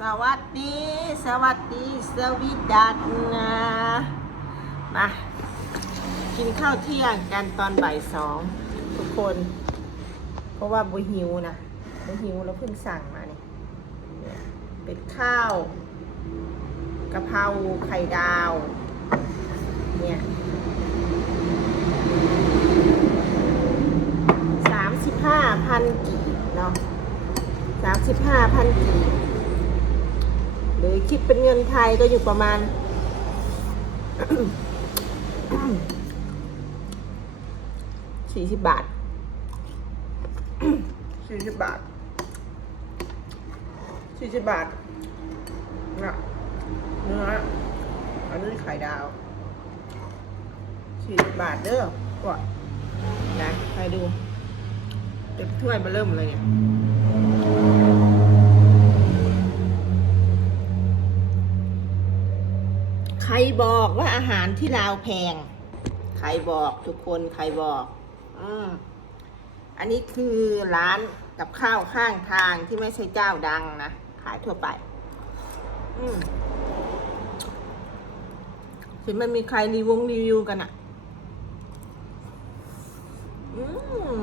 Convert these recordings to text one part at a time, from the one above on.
สวัสดี สวัสดี สวีดัตนะมากินข้าวเที่ยงกันตอนบ่ายสองทุกคน เพราะว่าบุหิวนะบุหิวแล้วเพิ่งสั่งมาเนี่ยเป็นข้าวกะเพราไข่ดาว เนี่ยสามสิบห้าพันกีบเนาะสามสิบห้าพันกีบ รือ คิดเป็นเงินไทยก็อยู่ประมาณ สี่สิบบาท สี่สิบบาท สี่สิบบาทนะเนื้ออันนี้ไข่ดาวสี่สิบบาทเด้อกว่านะใครดูเต็มถ้วยมาเริ่มเลยเนี่ย ใครบอกว่าอาหารที่ลาวแพง ใครบอกทุกคนใครบอก อืมอันนี้คือร้านกับข้าวข้างทางที่ไม่ใช่เจ้าดังนะ ขายทั่วไป อืมถึงมันมีใครรีวงรีวิวกันอะ่ะ อืม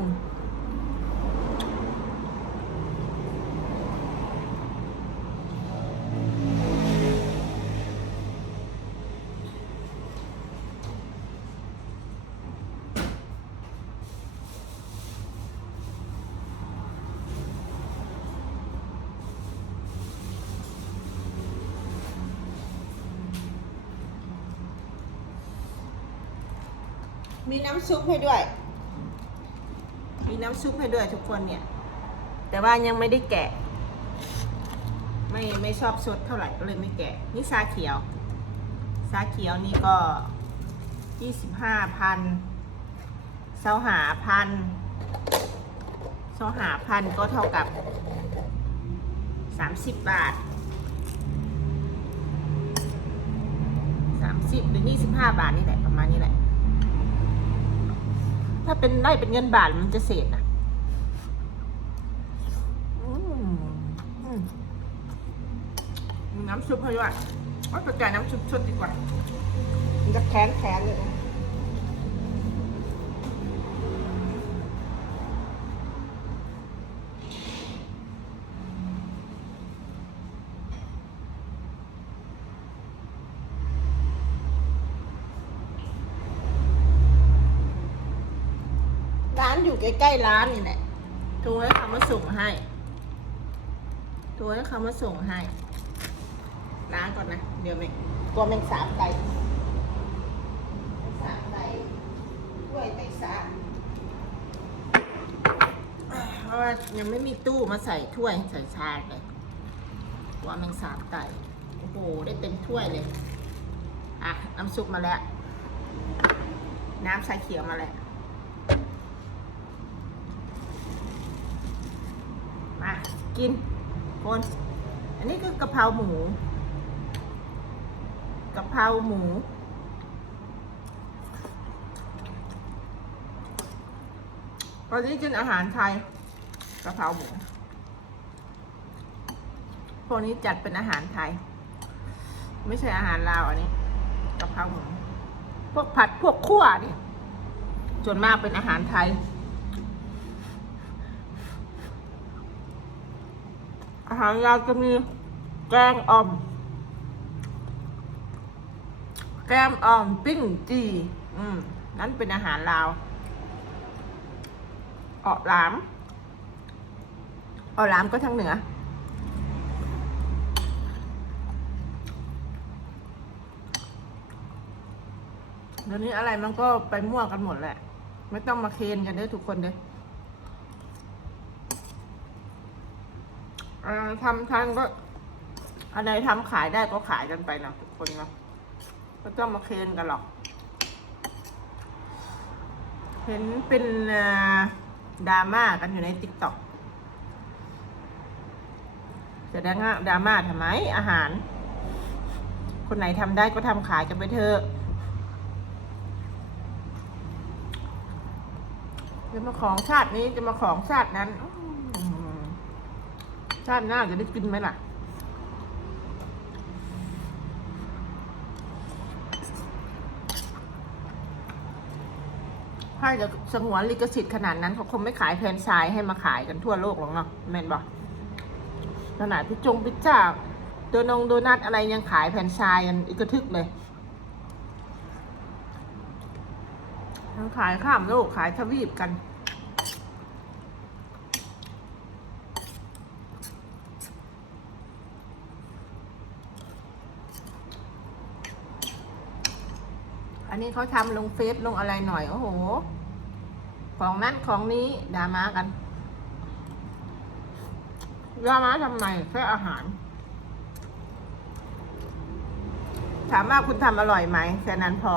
มีน้ำซุปให้ด้วย มีน้ำซุปให้ด้วยทุกคนเนี่ย แต่ว่ายังไม่ได้แกะ ไม่ไม่ชอบสดเท่าไหร่ก็เลยไม่แกะ นี่ซาเขียว ซาเขียวนี่ก็ยี่สิบห้าพันเสาหาพันเสาหาพันก็เท่ากับสามสิบบาทสามสิบหรือยี่สิบห้าบาทนี่แหละประมาณนี้แหละ ถ้าเป็นได้เป็นเงินบาทมันจะเศษนะน้ำซุปให้ด้วยว่าประกายน้ำซุปชดดีกว่า มันจะแค้นแค้นเลยานอยู่ใกล้ๆร้านนี่แหละโทรให้เขามาส่งให้โทรให้เขามาส่งให้ล้างก่อนนะ เดี๋ยวแม่งกลัวแมงสาบไตแมงสาบไตถ้วยไตสาบเพราะว่ายังไม่มีตู้มาใส่ถ้วยใส่ชาเลยกลัวแมงสาบไตโอ้โหได้เต็มถ้วยเลย อะ น้ำซุปมาแล้ว น้ำชาเขียวมาแล้ว มากิน คน อันนี้คือกะเพราหมูกะเพราหมูตอนนี้กินอาหารไทยกะเพราหมู พวกนี้จัดเป็นอาหารไทย ไม่ใช่อาหารลาวอันนี้กะเพราหมู พวกผัดพวกคั่วเนี่ยส่วนมากเป็นอาหารไทย อาหารลาวจะมีแกงอ่อม แกมอ่อมปิ้งจีอืมนั่นเป็นอาหารลาวออกหลามออกหลามก็ทางเหนือ เดี๋ยวนี้อะไรมันก็ไปมั่วกันหมดแหละ ไม่ต้องมาเคนกันด้อทุกคนเด้อเอ่อ ทำทานก็อะไรทำขายได้ก็ขายกันไปนะทุกคนนะไม่ต้องมาเคนกันหรอก เห็นเป็นดราม่ากันอยู่ในติ๊กต็อกจะได้งาดราม่าทำไม อาหาร คนไหนทำได้ก็ทำขายกันไปเถอะจะมาของชาตินี้จะมาของชาตินั้น ชาติหน้าจะได้กินไหมล่ะ ถ้าจะสงวนลิขสิทธิ์ขนาดนั้นเขาคงไม่ขายแฟรนไชส์ให้มาขายกันทั่วโลกหรอกเนาะแมนบอกขนาดพิจงพิจาตัวนงโดนัทอะไรยังขายแผ่นทรายกันอีกกระทึกเลยยังขายข้ามโลกขายทวีปกัน นี้เขาทำลงเฟซลงอะไรหน่อย โอ้โห ของนั่นของนี้ดรามากันดรามาทำไมแค่อาหาร ถามว่าคุณทำอร่อยไหมแค่นั้นพอ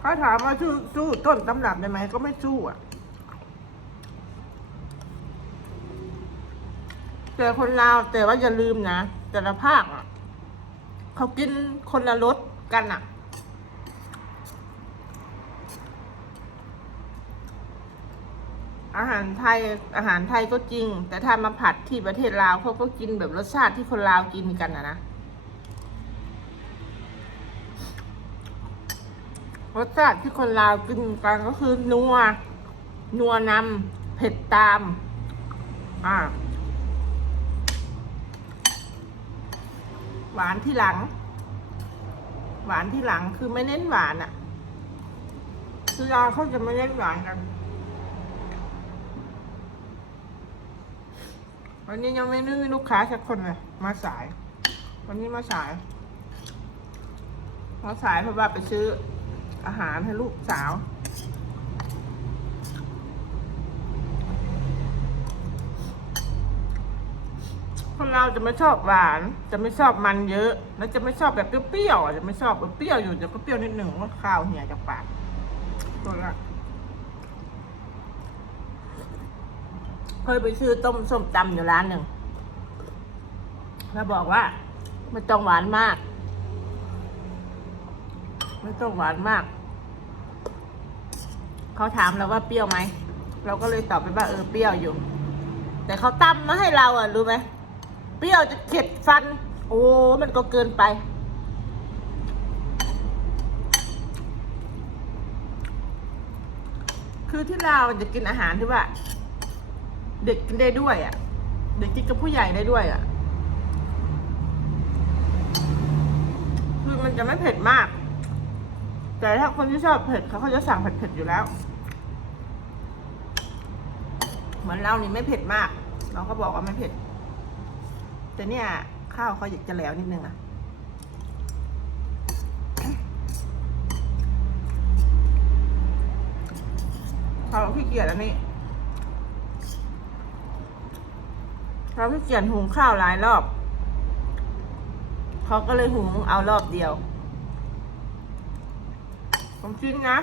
เขาถามว่าสู้สู้ต้นตำรับได้ไหมก็ไม่สู้อะแต่คนลาวแต่ว่าอย่าลืมนะแต่ละภาคอะ เขากินคนละรสกันอะอาหารไทยอาหารไทยก็จริง แต่ถ้ามาผัดที่ประเทศลาวเขาก็กินแบบรสชาติที่คนลาวกินกันอะนะรสชาติที่คนลาวกินกันก็คือนัวนัวนำเผ็ดตาม อ่า หวานที่หลัง หวานที่หลังคือไม่เน้นหวานอะ่ะคือเราเขาจะไม่เน้นหวานกันวันนี้ยังไม่นึกลูกค้าสักคนเลยมาสาย วันนี้มาสายมาสายเพราะว่าไปซื้ออาหารให้ลูกสาว คนเราจะไม่ชอบหวาน จะไม่ชอบมันเยอะ แล้วจะไม่ชอบแบบเปรี้ยวๆอะจะไม่ชอบแบบเปรี้ยวอยู่จะก็เปรี้ยวนิดหนึ่งว่าข้าวเหี่ยจากปากตัวละเคยไปซื้อต้มส้มตำอยู่ร้านหนึ่งแล้วบอกว่า ไม่ต้องหวานมาก ไม่ต้องหวานมาก เขาถามเราว่าเปรี้ยวไหม เราก็เลยตอบไปว่าเออเปรี้ยวอยู่ แต่เขาตำมาให้เราอะรู้ไหม เปรี้ยวจะเข็ดฟัน โอ้ มันก็เกินไป คือที่เราวจะกินอาหารที่ว่า เด็กกินได้ด้วยอะ เด็กกินกับผู้ใหญ่ได้ด้วยอะ คือมันจะไม่เผ็ดมาก แต่ถ้าคนที่ชอบเผ็ดเขาก็จะสั่งเผ็ดๆอยู่แล้ว เหมือนเรานี่ไม่เผ็ดมาก เราก็บอกว่าไม่เผ็ด แต่เนี่ย ข้าวเขาอยากจะแหลวนิดนึงอะเขาขี้เกียจอันนี้ เราขี้เกียจหุงข้าวหลายรอบเขาก็เลยหุงเอารอบเดียว ผมคิดนะ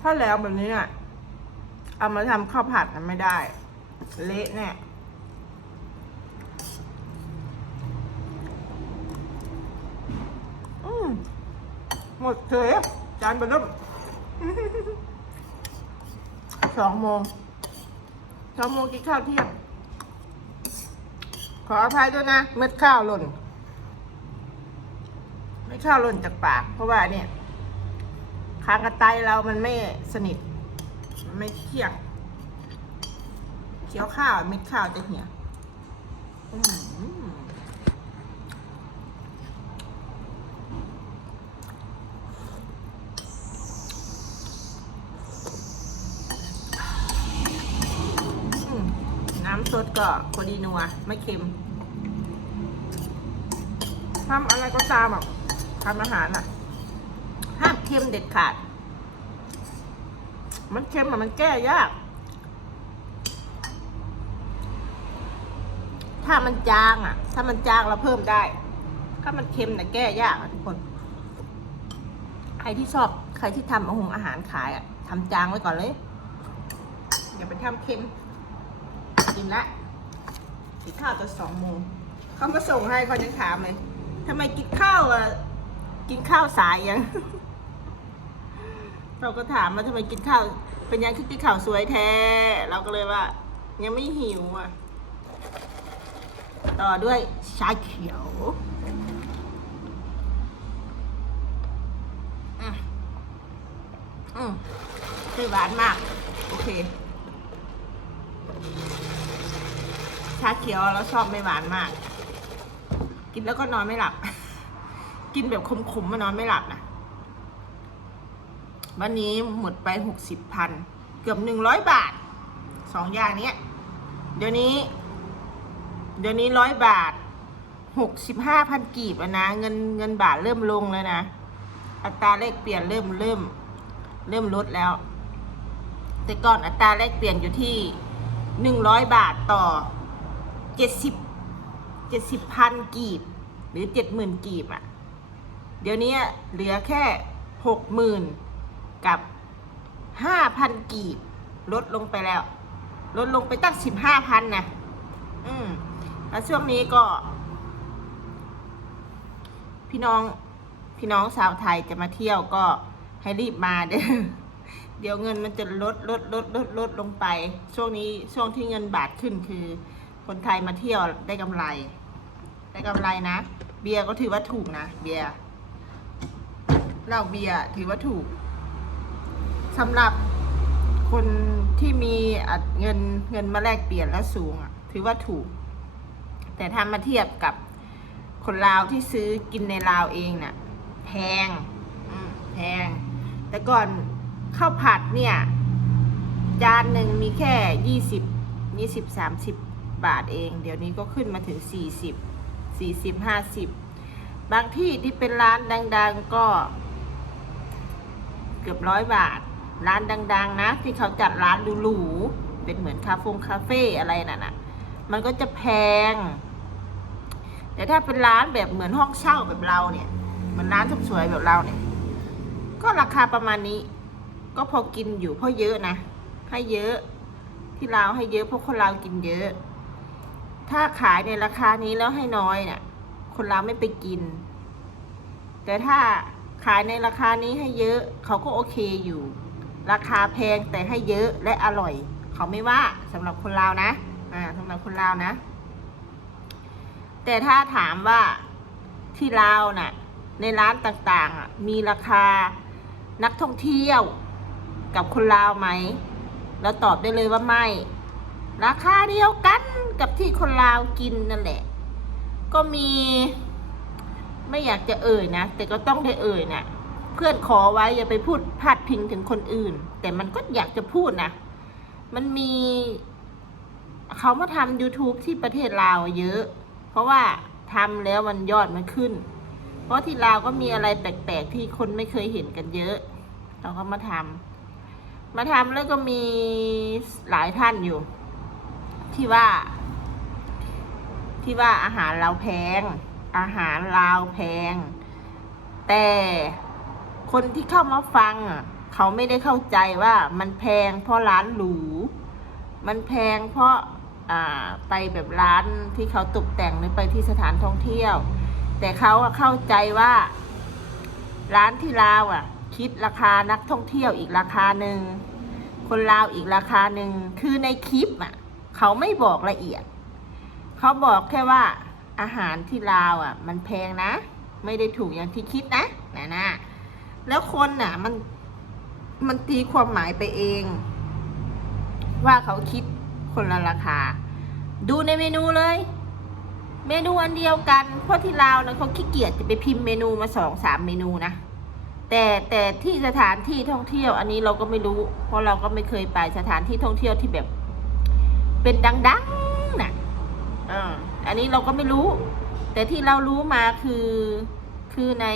ถ้าแล้วแบบนี้อะเอามาทำข้าวผัดมันไม่ได้ เละแน่ อืม หมดเฉยจานเบนเริ่มสองโมงสองโมงกินข้าวเที่ยง ขออภัยด้วยนะ เม็ดข้าวหล่นเม็ดข้าวหล่นจากปาก เพราะว่าเนี่ยคางกระไตเรามันไม่สนิท มันไม่เที่ยงเคี้ยวข้าวเม็ดข้าวจะเหี่ยอืม อืมน้ำซด ก็พอดีนัว ไม่เค็มทำอะไรก็ตามอะทำอาหารอะ ห้ามเค็มเด็ดขาด มันเค็มอะมันแก้ยาก ถ้ามันจางอะ ถ้ามันจางเราเพิ่มได้ ถ้ามันเค็มน่ะแก้ยากทุกคน ใครที่ชอบใครที่ทำอาหารอาหารขายอะทำจางไว้ก่อนเลย อย่าไปทำเค็มกินละ กินข้าวตอนสองโมงเขามาส่งให้เขายังถามเลยทำไมกินข้าวอะกินข้าวสายยัง เราก็ถามว่าทำไมกินข้าว เป็นยังคือกินข้าวสวยแท้ เราก็เลยว่า ยังไม่หิวอะ ต่อด้วยชาเขียวอืมอืมคือหวานมาก โอเคาเขียวเราชอบไม่หวานมาก กินแล้วก็นอนไม่หลับ กินแบบขมๆมานอนไม่หลับนะวันนี้หมดไปหกสิบพันเกือบหนึ่งร้อยบาทสองอย่างเนี้ย เดี๋ยวนี้ เดี๋ยวนี้ร้อยบาทหกสิบห้าพันกีบแล้วนะ เงินเงินบาทเริ่มลงแล้วนะ อัตราแลกเปลี่ยนเริ่มเริ่ม เริ่มลดแล้ว แต่ก่อนอัตราแลกเปลี่ยนอยู่ที่หนึ่งร้อยบาทต่อ เจ็ดสิบเจ็ดสิบพันกีบ หรือเจ็ดหมื่นกีบอะ่ะเดี๋ยวนี้เหลือแค่หกหมื่นกับห้าพันกีบ ลดลงไปแล้ว ลดลงไปตั้งสิบห้าพันนะอืมแล้วช่วงนี้ก็ พี่น้องพี่น้องชาวไทยจะมาเที่ยวก็ให้รีบมาเด้อเดี๋ยวเงินมันจะลดลดลดลดลดลงไป ช่วงนี้ช่วงที่เงินบาทขึ้นคือ คนไทยมาเที่ยวได้กำไร ได้กำไรนะ เบียร์ก็ถือว่าถูกนะ เบียร์เหล้าเบียร์ถือว่าถูกสำหรับคนที่มีอัดเงินเงินมาแลกเปลี่ยนแล้วสูงอะ ถือว่าถูก แต่ถ้ามาเทียบกับคนลาวที่ซื้อกินในลาวเองน่ะแพงแพง แต่ก่อนข้าวผัดเนี่ย จานหนึ่งมีแค่ยี่สิบยี่สิบสามสิบ บาทเอง เดี๋ยวนี้ก็ขึ้นมาถึงสี่สิบสี่สิบห้าสิบบางที่ที่เป็นร้านดัง ๆ ก็เกือบร้อยบาท ร้านดัง ๆ นะ ที่เขาจัดร้านหรูๆเป็นเหมือนคาเฟงคาเฟ่อะไรน่ะนะมันก็จะแพง แต่ถ้าเป็นร้านแบบเหมือนห้องเช่าแบบเราเนี่ย เหมือนร้านสวยๆแบบเราเนี่ย ก็ราคาประมาณนี้ ก็พอกินอยู่เพราะเยอะนะ ให้เยอะที่ลาวให้เยอะเพราะคนลาวกินเยอะ ถ้าขายในราคานี้แล้วให้น้อยเนี่ยคนลาวไม่ไปกิน แต่ถ้าขายในราคานี้ให้เยอะเขาก็โอเคอยู่ ราคาแพงแต่ให้เยอะและอร่อย เขาไม่ว่าสำหรับคนลาวนะอ่าสำหรับคนลาวนะ แต่ถ้าถามว่าที่ลาวน่ะ ในร้านต่างๆมีราคานักท่องเที่ยวกับคนลาวไหมแล้วตอบได้เลยว่าไม่ ราคาเดียวกันกับที่คนลาวกินนั่นแหละ ก็มีไม่อยากจะเอ่ยนะ แต่ก็ต้องได้เอ่ยนะเพื่อนขอไว้อย่าไปพูดพาดพิงถึงคนอื่น แต่มันก็อยากจะพูดนะ มันมี เขามาทำ YouTube ที่ประเทศลาวเยอะ เพราะว่าทำแล้วมันยอดมันขึ้น เพราะที่ลาวก็มีอะไรแปลกๆที่คนไม่เคยเห็นกันเยอะ เราก็มาทำมาทำแล้วก็มีหลายท่านอยู่ ที่ว่า ที่ว่าอาหารเราแพง อาหารลาวแพง แต่คนที่เข้ามาฟังเขาไม่ได้เข้าใจว่ามันแพงเพราะร้านหรู มันแพงเพราะไปแบบร้านที่เขาตกแต่งหรือไปที่สถานท่องเที่ยว แต่เขาเข้าใจว่า ร้านที่ลาวอะ คิดราคานักท่องเที่ยวอีกราคาหนึ่งคนลาวอีกราคาหนึ่งคือในคลิปอะ เขาไม่บอกละเอียด เขาบอกแค่ว่าอาหารที่ลาวอะ มันแพงนะ ไม่ได้ถูกอย่างที่คิดนะนะนะแล้วคนน่ะ มันมันตีความหมายไปเอง ว่าเขาคิดคนละราคา ดูในเมนูเลย เมนูอันเดียวกัน เพราะที่ลาวนะเขาขี้เกียจจะไปพิมพ์เมนูมาสองสามเมนูนะแต่แต่ที่สถานที่ท่องเที่ยวอันนี้เราก็ไม่รู้ เพราะเราก็ไม่เคยไปสถานที่ท่องเที่ยวที่แบบ เป็นดังๆน่ะอ่าอันนี้เราก็ไม่รู้ แต่ที่เรารู้มาคือ คือใน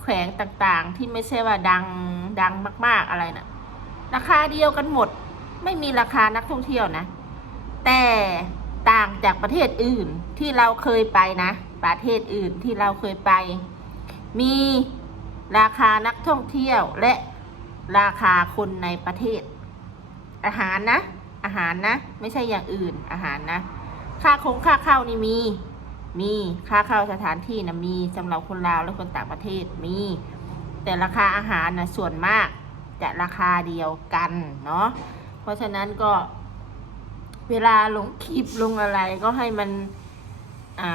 แขวงต่างๆ ที่ไม่ใช่ว่าดังดังมาก ๆอะไรน่ะ ราคาเดียวกันหมด ไม่มีราคานักท่องเที่ยวนะ แต่ต่างจากประเทศอื่นที่เราเคยไปนะ ประเทศอื่นที่เราเคยไป มีราคานักท่องเที่ยวและราคาคนในประเทศ อาหารนะ อาหารนะ ไม่ใช่อย่างอื่นอาหารนะ ค่าคงค่าเข้านี่มี มีค่าเข้าสถานที่นะมีสำหรับคนลาวและคนต่างประเทศมี แต่ราคาอาหารนะส่วนมากจะราคาเดียวกันเนาะเพราะฉะนั้นก็เวลาลงคลิปลงอะไรก็ให้มันอ่า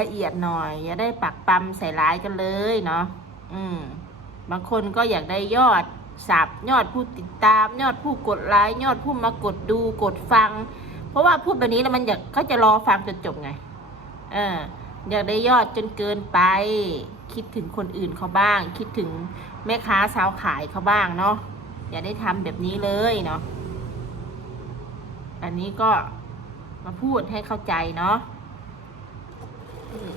ละเอียดหน่อย อย่าได้ปักปั๊มใส่ร้ายกันเลยเนาะอืมบางคนก็อยากได้ยอด สับยอดผู้ติดตาม ยอดผู้กดไลค์ยอดผู้มากดดูกดฟัง เพราะว่าพูดแบบนี้แล้วมันอยากเขาจะรอฟังจนจบไงเอออยากได้ยอดจนเกินไป คิดถึงคนอื่นเขาบ้าง คิดถึงแม่ค้าสาวขายเขาบ้างเนาะอย่าได้ทำแบบนี้เลยเนาะอันนี้ก็มาพูดให้เข้าใจเนาะอืม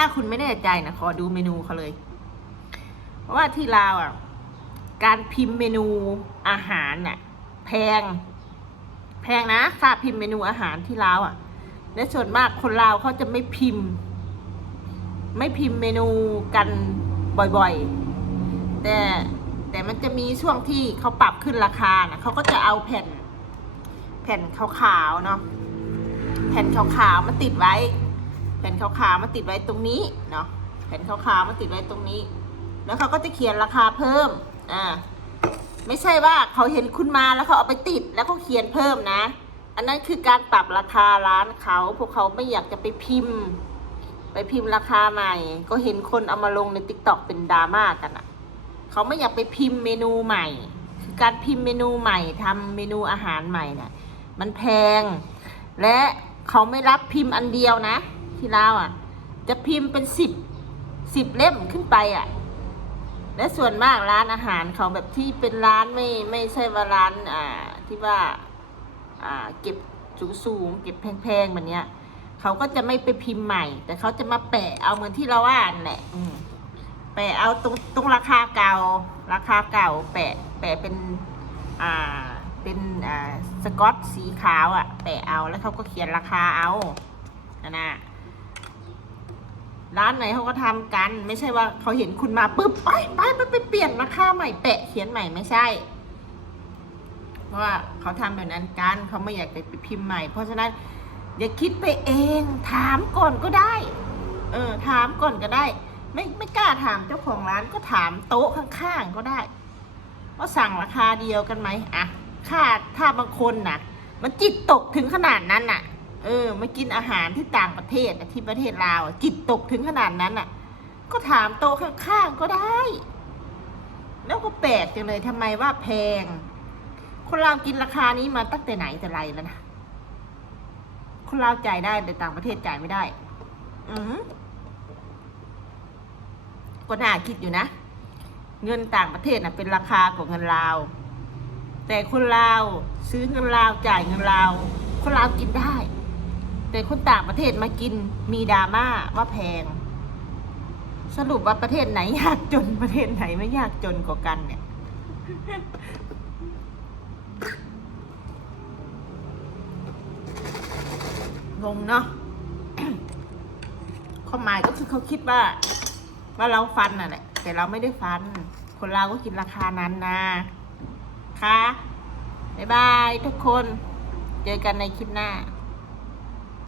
ถ้าคุณไม่แน่ใจนะขอดูเมนูเขาเลย เพราะว่าที่ลาวอะ การพิมพ์เมนูอาหารน่ะ แพง แพงนะค่าพิมพ์เมนูอาหารที่ลาวอะ และส่วนมากคนลาวเขาจะไม่พิมพ์ ไม่พิมพ์เมนูกันบ่อยๆ แต่แต่มันจะมีช่วงที่เขาปรับขึ้นราคานะเขาก็จะเอาแผ่น แผ่นขาวๆเนาะแผ่นขาวๆมาติดไว้ แผ่นขาวๆมาติดไว้ตรงนี้เนาะแผ่นขาวๆมาติดไว้ตรงนี้ แล้วเขาก็จะเขียนราคาเพิ่มอ่าไม่ใช่ว่าเขาเห็นคุณมาแล้วเขาเอาไปติดแล้วก็เขียนเพิ่มนะ อันนั้นคือการปรับราคาร้านเขาพวกเขาไม่อยากจะไปพิมพ์ ไปพิมพ์ราคาใหม่ ก็เห็นคนเอามาลงในติ๊กต็อกเป็นดราม่ากันอะเขาไม่อยากไปพิมพ์เมนูใหม่ คือการพิมพ์เมนูใหม่ทำเมนูอาหารใหม่น่ะมันแพง และเขาไม่รับพิมพ์อันเดียวนะ ที่ลาวอะ จะพิมพ์เป็นสิบสิบเล่มขึ้นไปอะ และส่วนมากร้านอาหารเขาแบบที่เป็นร้านไม่ไม่ใช่ว่าร้านอ่าที่ว่า อ่าเก็บสูงสูงเก็บแพงๆแบบเนี้ยเขาก็จะไม่ไปพิมพ์ใหม่ แต่เขาจะมาแปะเอาเหมือนที่เราว่านแหละอืมแปะเอาตรงตรงราคาเก่า ราคาเก่า แปะ แปะเป็น อ่า เป็นอ่าสกอตสีขาวอะ่ะ แปะเอาแล้วเขาก็เขียนราคาเอานะนะ ร้านไหนเขาก็ทำกัน ไม่ใช่ว่าเขาเห็นคุณมาปุ๊บไปไปไปไปเปลี่ยนราคาใหม่แปะเขียนใหม่ไม่ใช่ เพราะว่าเขาทำแบบนั้นกันเขาไม่อยากไปพิมพ์ใหม่ เพราะฉะนั้นอย่าคิดไปเองถามก่อนก็ได้ เออ ถามก่อนก็ได้ ไม่ไม่กล้าถามเจ้าของร้านก็ถามโต๊ะข้างๆก็ได้ว่าสั่งราคาเดียวกันไหมอะค่าถ้าบางคนน่ะ มันจิตตกถึงขนาดนั้นน่ะ เออมากินอาหารที่ต่างประเทศที่ประเทศลาวจิตตกถึงขนาดนั้นน่ะ ก็ถามโต๊ะข้างๆก็ได้ แล้วก็แปลกจังเลยทำไมว่าแพง คนเราวกินราคานี้มาตั้งแต่ไหนแต่ไรแล้วนะคนเราวจ่ายได้แต่ต่างประเทศจ่ายไม่ได้ อือก็น่าคิดอยู่นะ เงินต่างประเทศน่ะเป็นราคากว่าเงินลาว แต่คนลาวซื้อเงินลาวจ่ายเงินลาวคนลาวกินได้ แต่คนต่างประเทศมากินมีดราม่าว่าแพง สรุปว่าประเทศไหนยากจนประเทศไหนไม่ยากจนกว่ากันเนี่ยงงเนาะความหมายก็คือเขาคิดว่า ว่าเราฟันน่ะแหละแต่เราไม่ได้ฟัน คนเราก็กินราคานั้นนะค่ะบ๊ายบายทุกคน เจอกันในคลิปหน้า